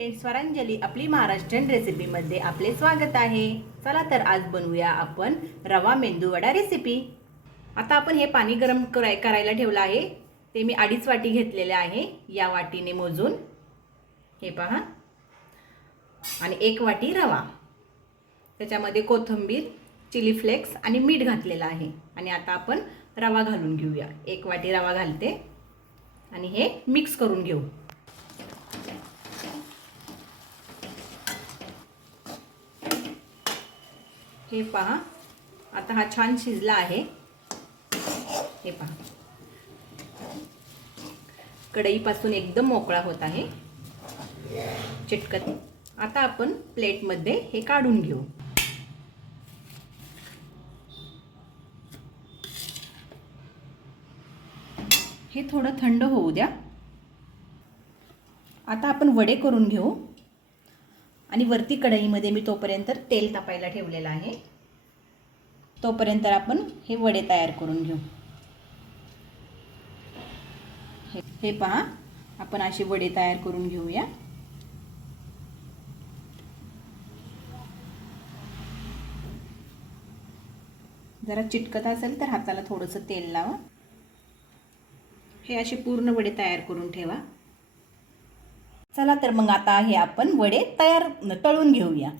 स्वरांजली आपली महाराष्ट्रीयन रेसिपीमध्ये आपले स्वागत आहे। चला तर आज बनवूया आपण रवा मेंदू वडा रेसिपी। आता आपण हे पाणी गरम करायला ठेवलं आहे। ते मी 2.5 वाटी घेतलेले आहे। या वाटीने मोजून हे पहा। आणि 1 वाटी रवा, त्याच्यामध्ये कोथिंबीर, चिली फ्लेक्स आणि मीठ घातलेलं आहे। आणि आता आपण रवा घालून घेऊया। 1 वाटी रवा घालते आणि हे मिक्स करून घेऊ। हे पहा, आता हा छान शिजला आहे। हे पहा, कढईपासून एकदम मोकळा होत आहे, चिटकत। आता आपण प्लेटमध्ये हे काढून घेऊ। हे थोडं थंड होऊ द्या। आता आपण वडे करून घेऊ। आणि वरती कढईमध्ये मी तोपर्यंत तेल तापायला ठेवलेलं आहे। तोपर्यंत आपण हे वडे तयार करून घेऊ। हे पहा, आपण असे वडे तयार करून घेऊया। जरा चिटकत असेल तर हाताला थोडंसं तेल लावा। हे असे पूर्ण वडे तयार करून ठेवा। चला तर मग आता हे आपण वडे तळून घेऊया।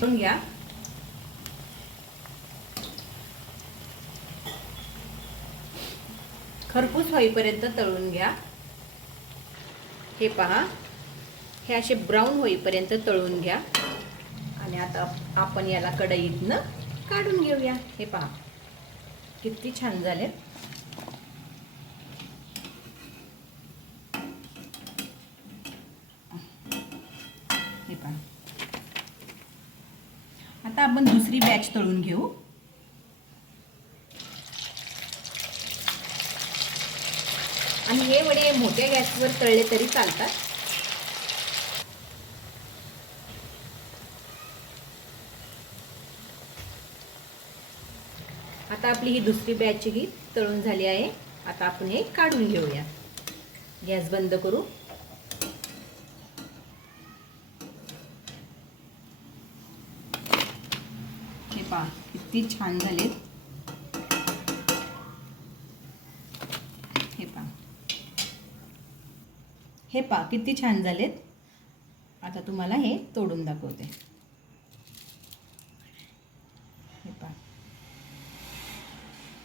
तळून घ्या। खरपूस होईपर्यंत तळून घ्या। हे पहा, हे असे ब्राऊन होईपर्यंत तळून घ्या। आणि आता आपण याला कढईतनं काढून घेऊया। हे पहा, किती छान झाले। हे पहा, आता आपण दुसरी बॅच तळून घेऊ। आणि हे वडे मोठ्या गॅसवर तळले तरी चालतात। आता आपली ही दुसरी बॅच ही तळून झाली आहे। आता आपण हे काढून घेऊया। गॅस बंद करू। हे पहा, किती छान झाले। हे पहा, किती छान झालेत। आता तुम्हाला हे तोडून दाखवते। हे पहा,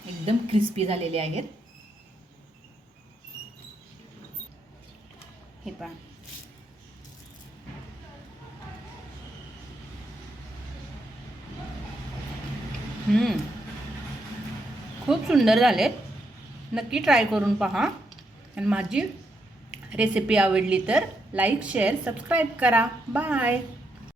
एकदम क्रिस्पी झालेले आहेत। हे पहा, खूप सुंदर झालेत। नक्की ट्राय करून पहा। आणि माझी रेसिपी आवडली तर लाईक, शेअर, सबस्क्राईब करा। बाय।